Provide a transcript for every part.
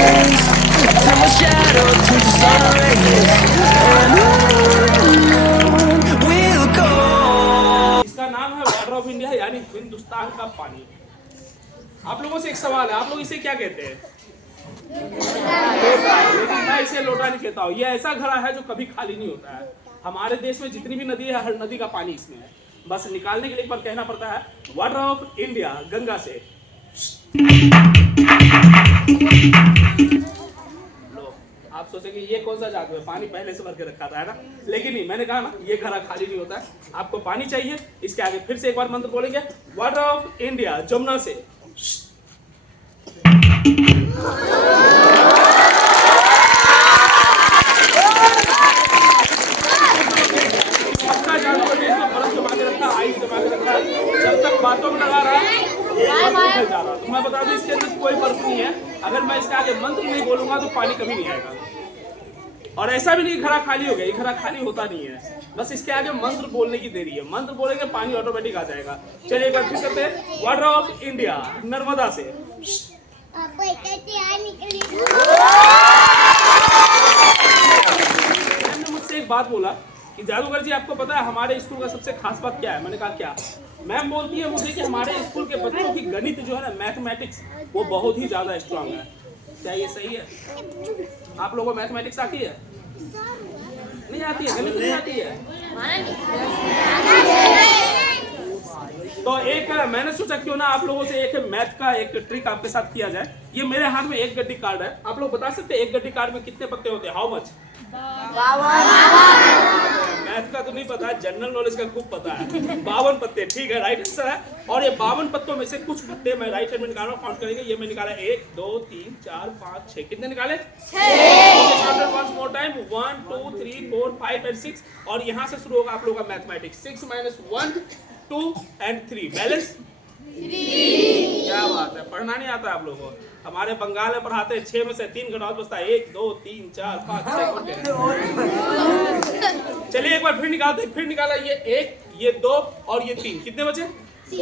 rays till my shadow turns to sun rays, and on we'll go. इसका नाम है water of India, यानी हिंदुस्तान का पानी। आप लोगों से एक सवाल है, आप लोग इसे क्या कहते हैं? लोटा। लेकिन मैं इसे लोटा नहीं कहता हूँ। ये ऐसा घड़ा है जो कभी खाली नहीं होता है। हमारे देश में जितनी भी नदी है, हर नदी का पानी इसमें है। बस निकालने के लिए एक बार कहना पड़ता है वाटर ऑफ इंडिया, गंगा से। लो, आप सोचेंगे ये कौन सा जादू है, पानी पहले से भर के रखा था, है ना? लेकिन नहीं, मैंने कहा ना, ये घड़ा खाली नहीं होता है। आपको पानी चाहिए, इसके आगे फिर से एक बार मंत्र बोलेंगे, वाटर ऑफ इंडिया, जमुना से। जब तक बातों में लगा रहा है जा रहा, तो मैं बता दूं इसके अंदर कोई फर्क नहीं है। अगर मैं इसके आगे मंत्र नहीं बोलूंगा तो पानी कभी नहीं आएगा। और ऐसा भी नहीं घड़ा खाली हो गया, ये घड़ा खाली होता नहीं है, बस इसके आगे मंत्र बोलने की देरी है। मंत्र बोलेंगे पानी ऑटोमेटिक आ जाएगा। चलिए एक बार फिर करते हैं, वाटर ऑफ इंडिया, नर्मदा से। मैंने मुझसे एक बात बोला कि जादूगर जी, आपको पता है हमारे स्कूल का सबसे खास बात क्या है? मैंने कहा क्या? मैम बोलती है मुझे कि हमारे स्कूल के बच्चों की गणित जो है ना, मैथमेटिक्स, वो बहुत ही ज्यादा स्ट्रांग है। क्या ये सही है? आप लोगों को मैथमेटिक्स आती है? नहीं आती है? गणित नहीं आती है? तो एक मैंने सोचा क्यों ना आप लोगों से एक मैथ का एक ट्रिक आपके साथ किया जाए। ये मेरे हाथ में एक गड्डी कार्ड है। आप लोग बता सकते हैं एक गड्डी कार्ड में कितने पत्ते होते हैं? How much? मैथ का तो नहीं पता, जनरल नॉलेज का खूब पता है। 52 पत्ते, ठीक है, राइट आंसर है। और ये 52 पत्तों में से कुछ पत्ते मैं राइट हैंड में निकाल रहा हूँ, काउंट करेंगे। ये मैं निकाला 1 2 3 4 5 6। कितने निकाले? 6। Once more time, 1 2 3 4 5 and 6। और यहाँ से शुरू होगा आप लोगों का मैथमेटिक्स। 6 - 1 2 and 3, balance 3। क्या बात है, पढ़ना नहीं आता आप लोगों को? हमारे बंगाल में पढ़ाते हैं 6 में से 3 घटाओ बचता है 1 2 3 4 5 6। चलिए एक बार फिर निकालते हैं। फिर निकाला ये 1, ये 2 और ये 3। कितने बचे? 3।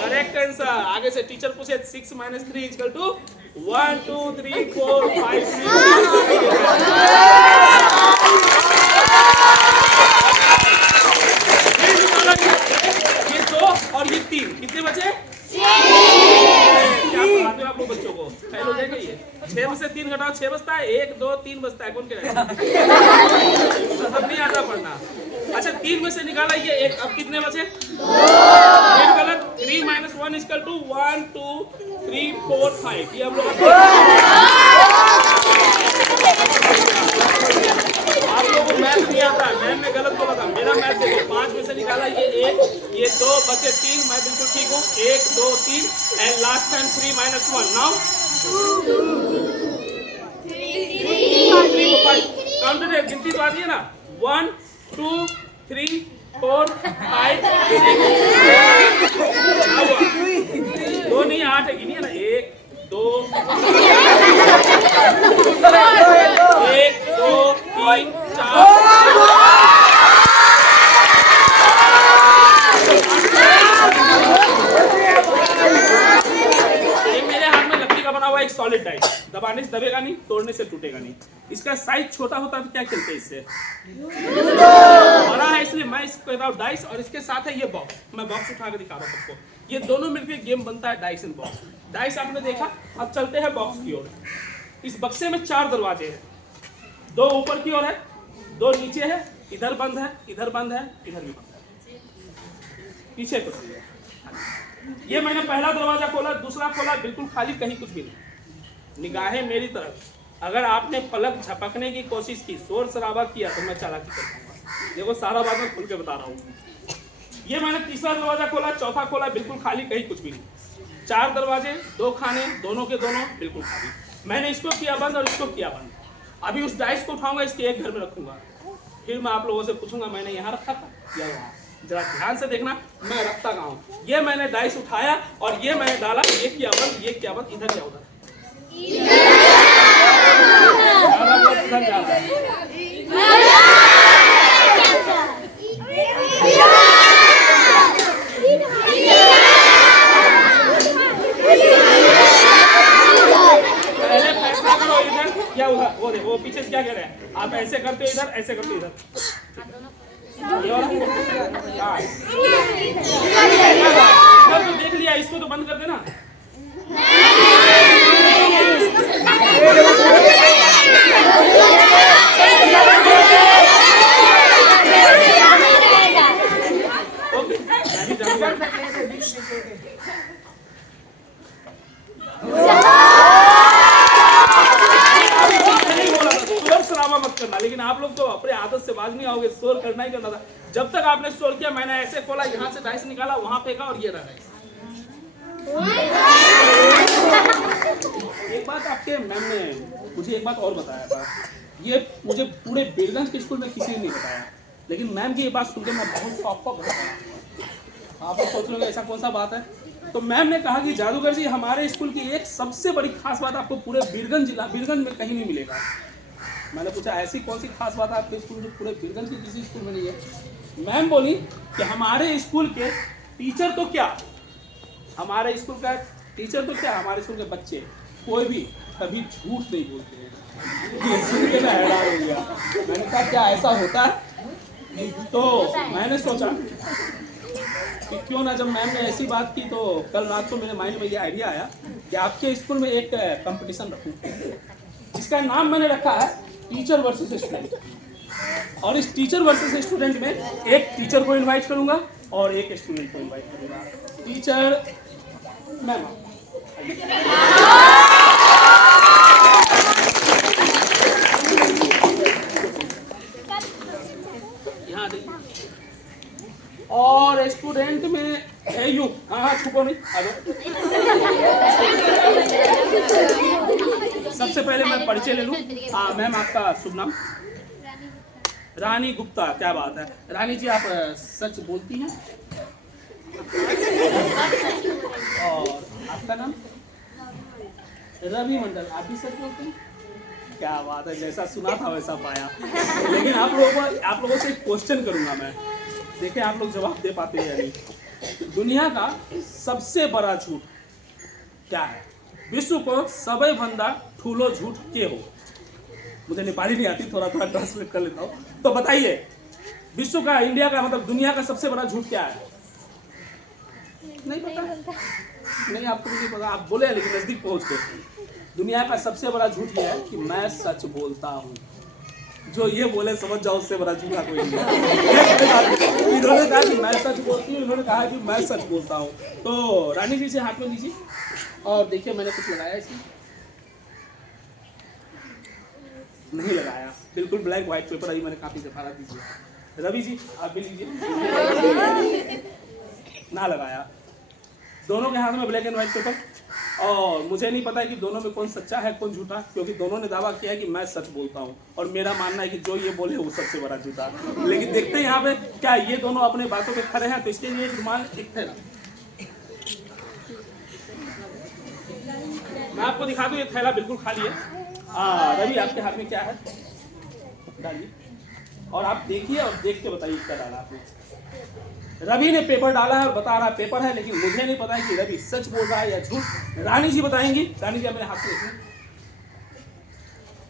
Correct answer. आगे से टीचर पूछे 6 - 3 = 1 2 3 4 5 6। ये 2 और ये 3। कितने बचे? 6। क्या पढ़ाते हो आप लोग बच्चों को? फेल हो जाएगा ये। 6 में से 3 घटाओ 6 बचता है, 1 2 3 बचता है। कौन कह रहा है? सब नहीं आता पढ़ना। अच्छा, 3 में से निकाला ये 1, अब कितने बचे? 2। गलत। 3 - 1 = 1 2 3 4 5। ये हम लोग आप लोगों को मैथ नहीं आता है। मैम ने गलत बोला था, मेरा मैथ देखो। 5 में से निकाला ये 1, ये 2 बचे 3। मैं बिल्कुल ठीक हूँ। 1 2 3 and last time 3 - 1 now 3 5। Counted है, गिनती तो आती है ना। 1 2 3 4 5 6। 2 नहीं 8 है, गिनिए ना। 1 2 1 2 3 4। ये मेरे हाथ में लकड़ी का बना हुआ एक सॉलिड डाइस। दबाने से दबेगा नहीं, तोड़ने से टूटेगा नहीं। इसका साइज छोटा होता तो क्या खेलते हैं इससे? बड़ा है इसलिए मैं इसको कहता हूँ डाइस। और इसके साथ है ये बॉक्स। मैं बॉक्स उठा के दिखा रहा हूँ सबको। ये दोनों मिलकर गेम बनता है डाइस एंड बॉक्स। डाइस आपने देखा। अब चलते हैं बॉक्स की ओर। इस बक्से में 4 दरवाजे हैं। 2 ऊपर की ओर है, 2 नीचे है। इधर बंद है, इधर बंद है, इधर भी बंद है। पीछे कुछ नहीं है। ये मैंने पहला दरवाजा खोला, दूसरा खोला, बिल्कुल खाली, कहीं कुछ भी नहीं। निगाहें मेरी तरफ। अगर आपने पलक झपकने की कोशिश की, शोर शराबा किया, तो मैं चालाकी कर दूंगा। देखो सारा बात मैं खुल के बता रहा हूँ। ये मैंने तीसरा दरवाजा खोला, चौथा खोला, बिल्कुल खाली, कहीं कुछ भी नहीं। 4 दरवाजे, 2 खाने, दोनों के दोनों बिल्कुल खाली। मैंने इसको किया बंद और इसको किया बंद। अभी उस डाइस को उठाऊंगा, इसके एक घर में रखूंगा। फिर मैं आप लोगों से पूछूंगा मैंने यहाँ रखा था या वहाँ। जरा ध्यान से देखना मैं रखता कहाँ हूँ। ये मैंने डाइस उठाया और ये मैंने डाला। ये किया बंद, ये किया बंद, इधर क्या उधर जा रहा है। आप ऐसे करते हो इधर, ऐसे करते हो इधर। ये वाला? हाँ। तो देख लिया, इसको तो बंद कर देना। ओके, मैं भी जाऊंगा। शराबा मत करना, लेकिन आप लोग तो अपने आदत से बाज नहीं आओगे, शोर करना ही करना था। जब तक आपने शोर किया, मैंने ऐसे खोला, यहाँ से डाइस निकाला, वहां फेंका और ये रहा डाइस। एक बात आपके मैम ने मुझे एक बात और बताया था, ये मुझे पूरे बीरगंज के स्कूल में किसी ने नहीं बताया, लेकिन मैम की ये बात सुनकर मैं बहुत शॉक हो गया। आप लोग सोच रहे ऐसा कौन सा बात है? तो मैम ने कहा कि जादूगर जी, हमारे स्कूल की एक सबसे बड़ी खास बात आपको पूरे बीरगंज में कहीं नहीं मिलेगा। मैंने पूछा ऐसी कौन सी खास बात है आपके स्कूल में, पूरे बीरगंज के किसी स्कूल में नहीं है? मैम बोली कि हमारे स्कूल के टीचर तो क्या, हमारे स्कूल का टीचर तो क्या, हमारे स्कूल के बच्चे कोई भी कभी झूठ नहीं बोलते हैं। ये सुन के मैं हैरान हो गया। मैंने कहा क्या ऐसा होता है? तो मैंने सोचा कि क्यों ना, जब मैम ने ऐसी बात की तो कल रात को मेरे माइंड में ये आइडिया आया कि आपके स्कूल में एक कंपटीशन रखूं, जिसका नाम मैंने रखा है टीचर वर्सेस स्टूडेंट। और इस टीचर वर्सेस स्टूडेंट में एक टीचर को इनवाइट करूंगा और एक स्टूडेंट को इनवाइट करूंगा। टीचर मैम, यहाँ देखिए, और स्टूडेंट में है यू। हाँ, छुपो नहीं, आ जाओ। सबसे पहले मैं परिचय ले लूं। हाँ मैम, आपका शुभ नाम? रानी गुप्ता। क्या बात है रानी जी, आप सच बोलती हैं? और आपका नाम? रवि मंडल। आप भी सच बोलते हैं? क्या बात है, जैसा सुना था वैसा पाया। लेकिन आप लोगों से एक क्वेश्चन करूंगा मैं, देखिए आप लोग जवाब दे पाते हैं या नहीं। दुनिया का सबसे बड़ा झूठ क्या है? विश्व को सबसे भंदा ठूलो झूठ के हो? मुझे नेपाली नहीं आती, थोड़ा थोड़ा ट्रांसलेट कर लेता हूँ। तो बताइए, विश्व का, इंडिया का, मतलब दुनिया का सबसे बड़ा झूठ क्या है? नहीं पता? नहीं, आपको नहीं पता, आप बोले लेकिन नजदीक पहुंच गए। दुनिया का सबसे बड़ा झूठ यह है कि मैं सच बोलता हूँ। जो ये बोले समझ जाओ, उससे बड़ा झूठा कोई नहीं है। इन्होंने कहा कि मैं सच बोलती हूँ, इन्होंने कहा कि मैं सच बोलता हूँ। तो रानी जी से हाथ में लीजिए और देखिए मैंने कुछ लगाया इसमें? नहीं लगाया, बिल्कुल ब्लैक व्हाइट पेपर। अभी मैंने काफी से फाड़ा। दीजिए रवि जी, आप भी लीजिए। ना लगाया। दोनों के हाथ में ब्लैक एंड व्हाइट पेपर, और मुझे नहीं पता है कि दोनों में कौन सच्चा है कौन झूठा, क्योंकि दोनों ने दावा किया है कि मैं सच बोलता हूँ और मेरा मानना है कि जो ये बोले वो सबसे बड़ा झूठा। लेकिन देखते हैं यहाँ पे क्या ये दोनों अपने बातों पे खड़े हैं। तो इसके लिए एक रुमाल, एक थैला मैं आपको दिखा दूं। ये थैला बिल्कुल खाली है। रवि, आपके हाथ में क्या है? डालिए और आप देखिए और देख के बताइए क्या डाला आपने। रवि ने पेपर डाला है और बता रहा पेपर है, लेकिन मुझे नहीं पता है कि रवि सच बोल रहा है या झूठ। रानी जी बताएंगी। रानी जी, मेरे हाथ में देखिए।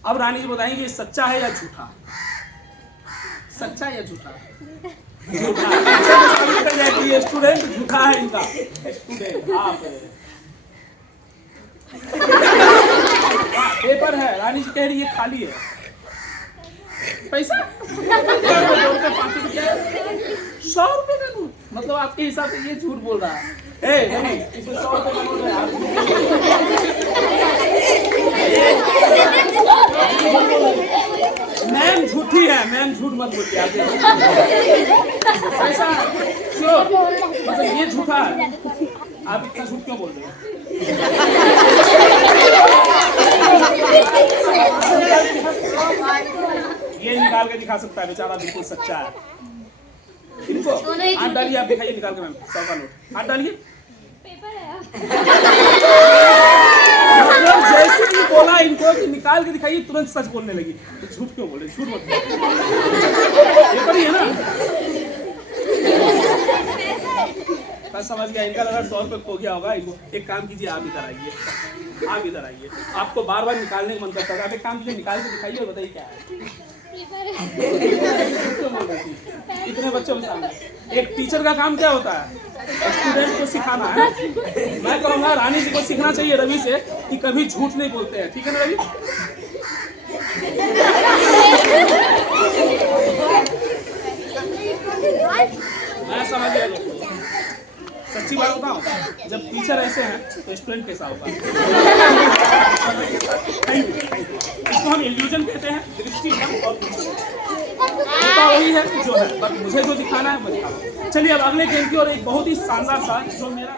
अब रानी जी बताएंगे ये सच्चा है या झूठा? सच्चा या झूठा? झूठा। स्टूडेंट झूठा है इनका। स्टूडेंट आप पेपर है, रानी जी कह रही है खाली है। पैसा 100 रुपए का नोट, मतलब आपके हिसाब से ये झूठ बोल रहा है? इसमें 100 रुपए का नोट है। मैम झूठी है, मैम झूठ मत बोलिए। आप पैसा मतलब ये झूठा है, आप इतना झूठ क्यों बोल रहे हो? ये निकाल के दिखा सकता है बेचारा, बिल्कुल सच्चा है। इनको हाथ डालिए, आप दिखाइए निकाल के। मैम 100 का नोट हाथ डालिए। मतलब जैसे ही बोला इनको कि निकाल के दिखाइए, तुरंत सच बोलने लगी। तो झूठ क्यों बोले? झूठ मत पेपर ही है ना। मैं समझ गया, इनका लगा 100 रुपये खो गया होगा। इनको एक काम कीजिए, आप इधर आइए, आप इधर आइए। आपको बार बार निकालने का मन करता है, आप एक काम कीजिए, निकाल के दिखाइए और बताइए क्या है। क्यों बोल रही थी? इतने बच्चों के सामने एक टीचर का काम क्या होता है? स्टूडेंट को सिखाना है। मैं कहूँगा रानी जी को सीखना चाहिए रवि से कि कभी झूठ नहीं बोलते हैं, ठीक है ना रवि? मैं समझ गया दोस्तों। सच्ची बात बताऊं, जब टीचर ऐसे हैं तो स्टूडेंट कैसा होगा? इसको हम इल्यूजन कहते हैं, दृष्टि भ्रम और होता वही है जो है, बट मुझे जो दिखाना है वो दिखाना। चलिए अब अगले गेम की और एक बहुत ही शानदार सा जो मेरा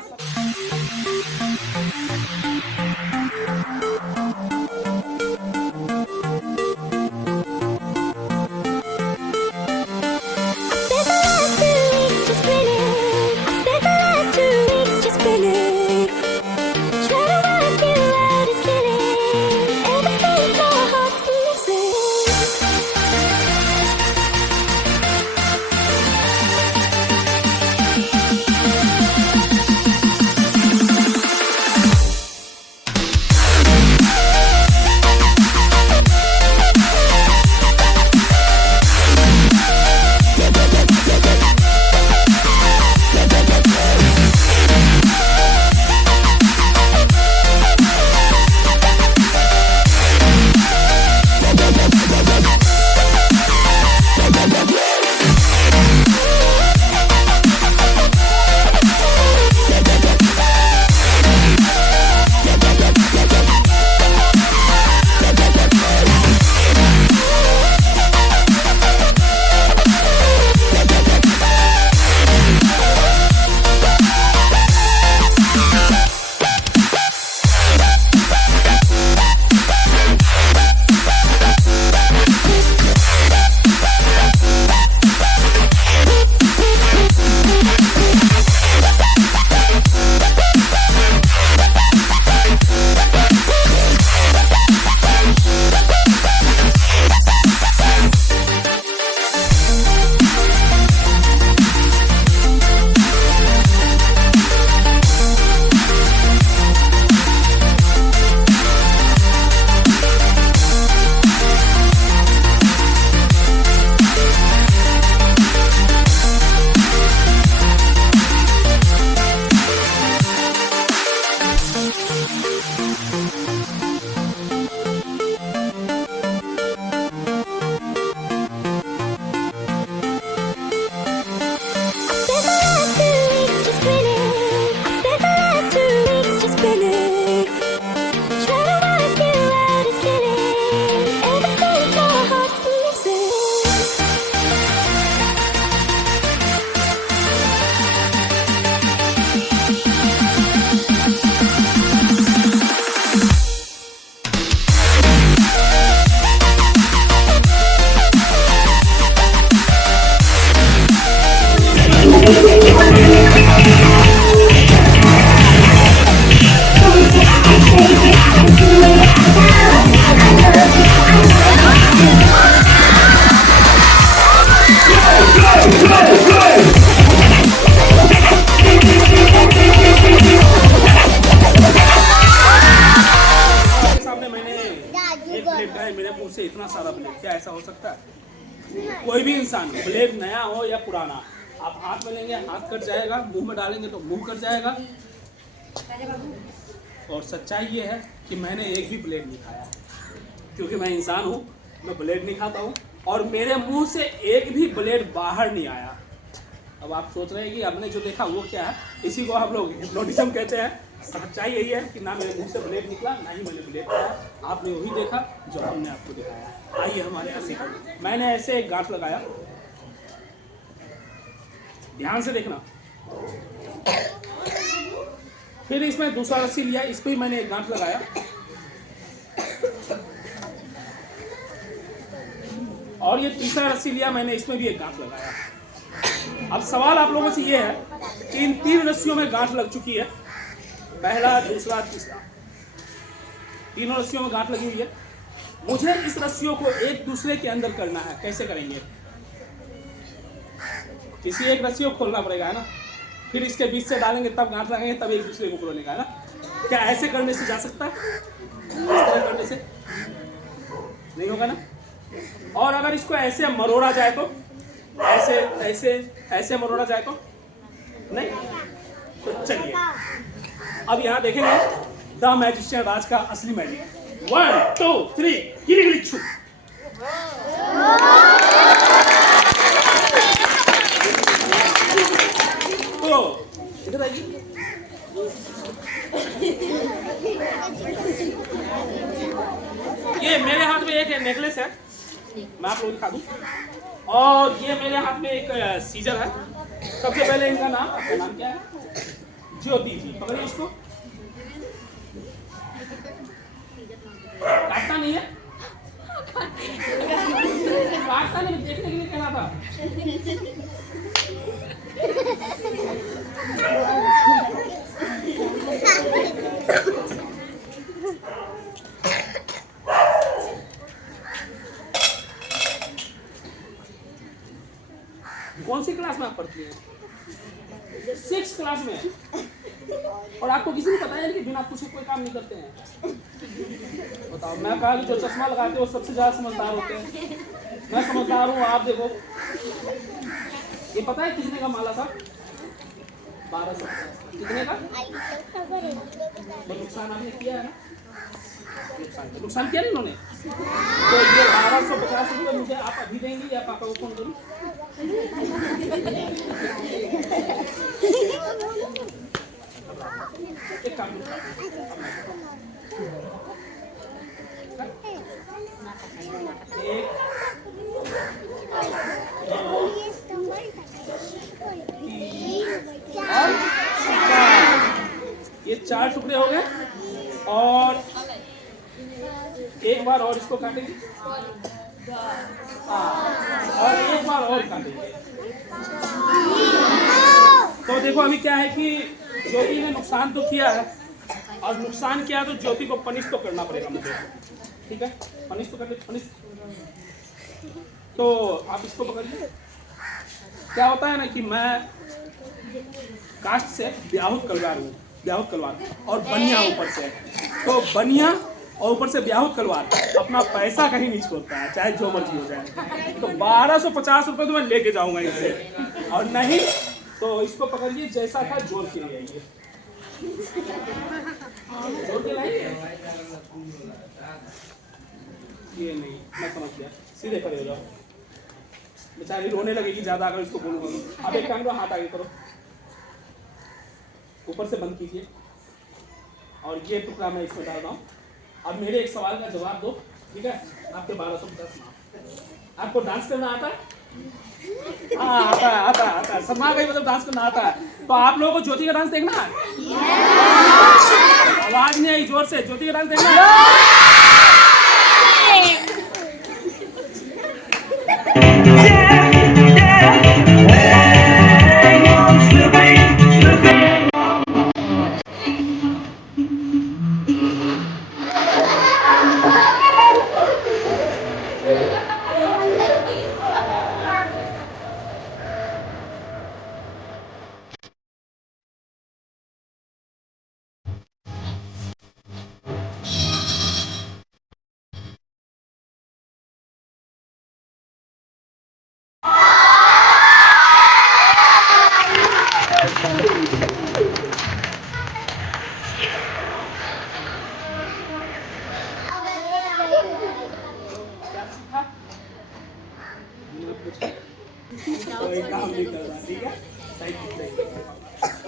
से इतना सारा ब्लेड, क्या ऐसा हो सकता है? कोई भी इंसान, ब्लेड नया हो या पुराना, आप हाथ में लेंगे हाथ कट जाएगा, मुंह में डालेंगे तो मुंह कट जाएगा। और सच्चाई ये है कि मैंने एक भी ब्लेड नहीं खाया, क्योंकि मैं इंसान हूँ, मैं ब्लेड नहीं खाता हूँ, और मेरे मुंह से एक भी ब्लेड बाहर नहीं आया। अब आप सोच रहे हैं कि आपने जो देखा वो क्या है, इसी को हम लोग हिप्नोटिज्म कहते हैं। सच्चाई यही है कि ना मेरे मुंह से ब्लेड निकला, ना ही मैंने ब्लेड खाया, आपने वही देखा जो हमने आपको दिखाया। आइए हमारे ऐसे, मैंने ऐसे एक गांठ लगाया, ध्यान से देखना, फिर इसमें दूसरा रस्सी लिया, इस पर मैंने एक गांठ लगाया, और ये तीसरा रस्सी लिया मैंने, इसमें भी एक गांठ लगाया। अब सवाल आप लोगों से ये है कि इन 3 रस्सियों में गांठ लग चुकी है, पहला दूसरा तीसरा, तीनों रस्सियों में गांठ लगी हुई है। मुझे इस रस्सियों को एक दूसरे के अंदर करना है। कैसे करेंगे? किसी एक रस्सी को खोलना पड़ेगा, है ना, फिर इसके बीच से डालेंगे, तब गांठ लगाएंगे, तब एक दूसरे को खोलने का, है ना। क्या ऐसे करने से जा सकता है? इस तरह करने से नहीं होगा ना। और अगर इसको ऐसे मरोड़ा जाए तो, ऐसे ऐसे ऐसे मरोड़ा जाए तो नहीं। तो चलिए अब यहाँ देखेंगे द मैजिशियन राज का असली मैजिक। 1 2 3 गिरी गिरी छू। तो इधर आइए। ये मेरे हाथ में एक नेकलेस है, मैं आप लोगों को दिखा दूं। और ये मेरे हाथ में एक सीजर है। सबसे पहले इनका नाम, आपका नाम क्या है? ज्योति जी। पकड़िए इसको, काटना नहीं है, काटना नहीं, देखने के लिए कहना था। कौन सी क्लास में आप पढ़ती हैं? 6th क्लास में। और आपको किसी ने बताया कि बिना पूछे कोई काम नहीं करते हैं? बताओ। मैं कहा कि जो चश्मा लगाते हैं वो सबसे ज्यादा समझदार होते हैं। मैं समझदार हूँ, आप देखो। ये पता है कितने का माला था? 1200। कितने का? तो नुकसान आपने किया है ना? नुकसान किया नहीं इन्होंने? तो ये 1250 रुपये मुझे आप अभी देंगी या पापा को फोन करूँ? एक काम करो, ये 4 टुकड़े हो गए। और एक बार और इसको काटेंगे, और एक बार और काटेंगे। तो देखो अभी क्या है कि ज्योति ने नुकसान तो किया है, और नुकसान किया तो ज्योति को पनिश तो करना पड़ेगा मुझे, ठीक है? पनिश तो करके पनिश। तो आप इसको पकड़िए। क्या होता है ना कि मैं कास्ट से ब्याहुत कलवार हूँ, ब्याहुत कलवार, और बनिया ऊपर से। तो बनिया और ऊपर से ब्याहुत कलवार अपना पैसा कहीं नहीं छोड़ता है, चाहे जो मर्जी हो जाए। तो 1250 रुपये तो मैं लेके जाऊंगा इससे, और नहीं तो इसको पकड़िए, जैसा था जोड़ के ले आइए। जोड़ के लाइए। ये नहीं, मैं समझ गया, सीधे खड़े हो जाओ। बेचारी रोने लगेगी ज्यादा अगर इसको बोलूंगा। अब एक काम करो, हाथ आगे करो, ऊपर से बंद कीजिए, और ये टुकड़ा मैं इसमें डाल रहा हूँ। अब मेरे एक सवाल का जवाब दो, ठीक है? आपके 1250। आपको डांस करना आता है? हाँ, आता है। सरमा का मतलब डांस करना आता है। तो आप लोगों को ज्योति का डांस देखना है? आवाज नहीं आई जोर से, ज्योति का डांस देखना है? कोई काम नहीं कर रहा, ठीक है?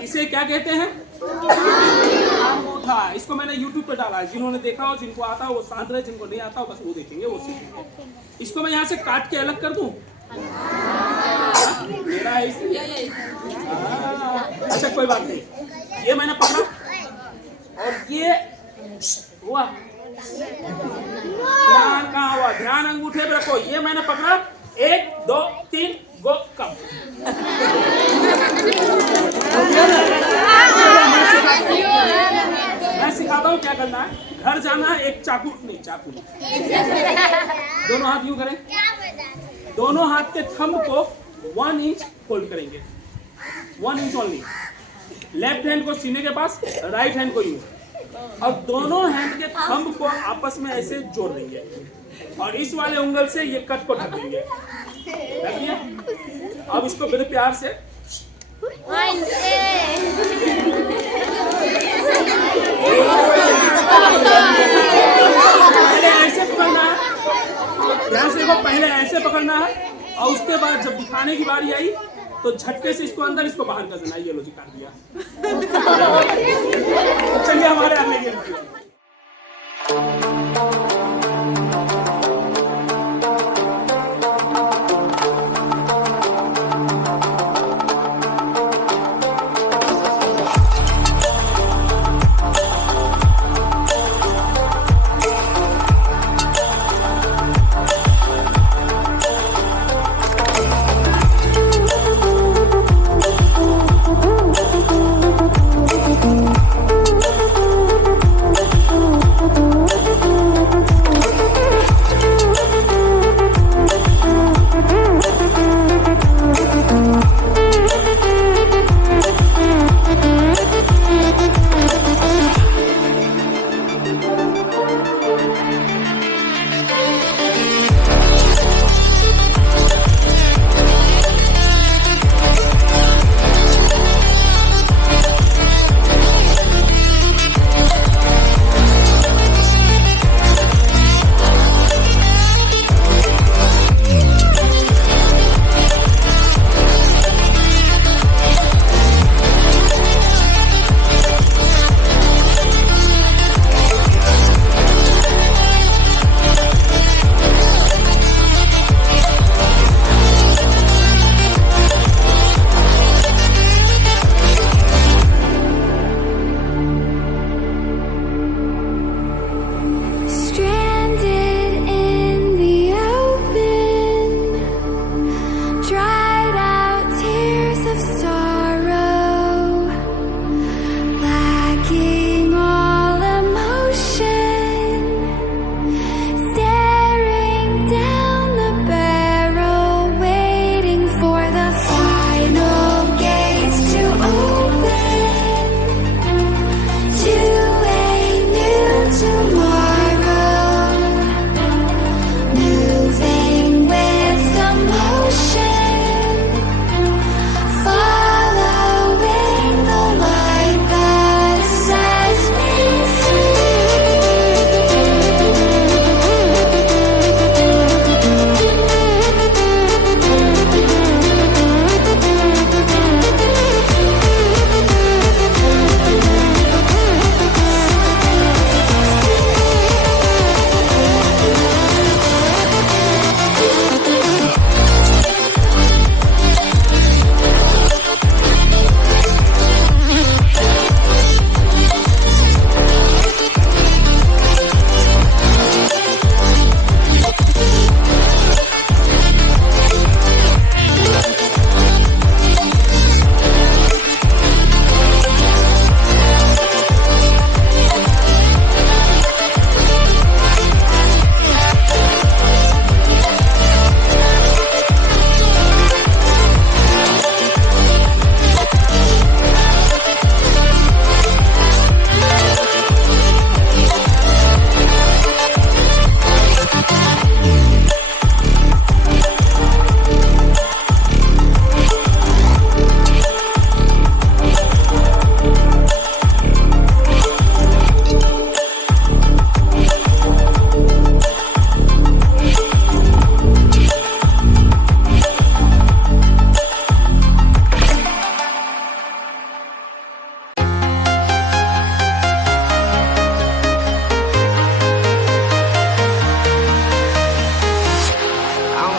इसे क्या कहते हैं? अंगूठा। इसको मैंने YouTube पे डाला है, जिन्होंने देखा हो, जिनको आता हो वो शांत रहे, जिनको नहीं आता हो बस वो देखेंगे, वो सीखेंगे। इसको मैं यहाँ से काट के अलग कर दूं? मेरा है इसलिए। अच्छा कोई बात नहीं, ये मैंने पकड़ा, और ये हुआ। ध्यान कहाँ हुआ? ध्यान अंगूठे पे रखो। ये मैंने पकड़ा, 1 2 3 गो कम। मैं सिखाता हूँ क्या करना है। घर जाना है, एक चाकू नहीं, दोनों हाथ यूं करें, दोनों हाथ के थंब को 1 इंच फोल्ड करेंगे, 1 इंच ओनली। लेफ्ट हैंड को सीने के पास, राइट हैंड को यूं, और दोनों हैंड के थंब को आपस में ऐसे जोड़ देंगे। और इस वाले उंगल से ये कट को ढक देंगे। ढक दिया? अब इसको बड़े प्यार से पहले ऐसे पकड़ना है, ध्यान से देखो, पहले ऐसे पकड़ना है और उसके बाद जब दिखाने की बारी आई तो झटके से इसको अंदर, इसको बाहर कर देना। ये लो जी, काट दिया। चलिए हमारे अगले गेम की ओर।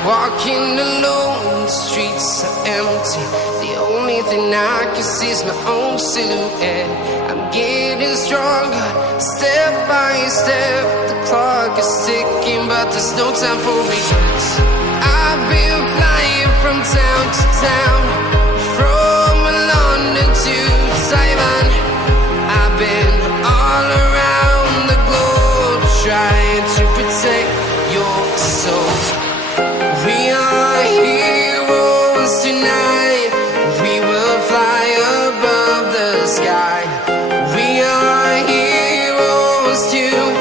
Walking alone, the streets are empty. The only thing I can see is my own silhouette. I'm getting stronger, step by step. The clock is ticking, but there's no time for regrets. I've been flying from town to town, from London to Taiwan. I've been all around the globe, trying to protect your soul. We are heroes tonight. We will fly above the sky. We are heroes tonight.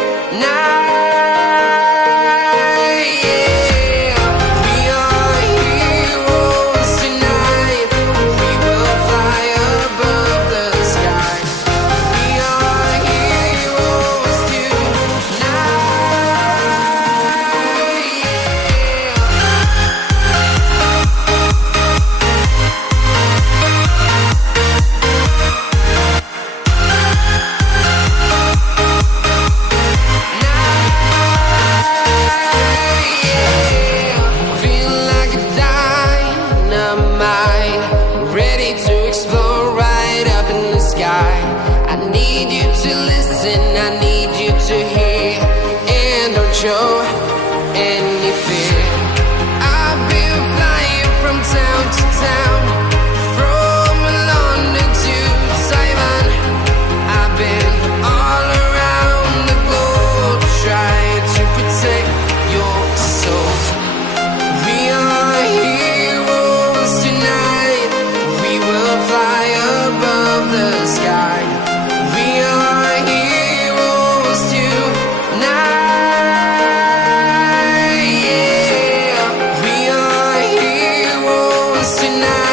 tonight.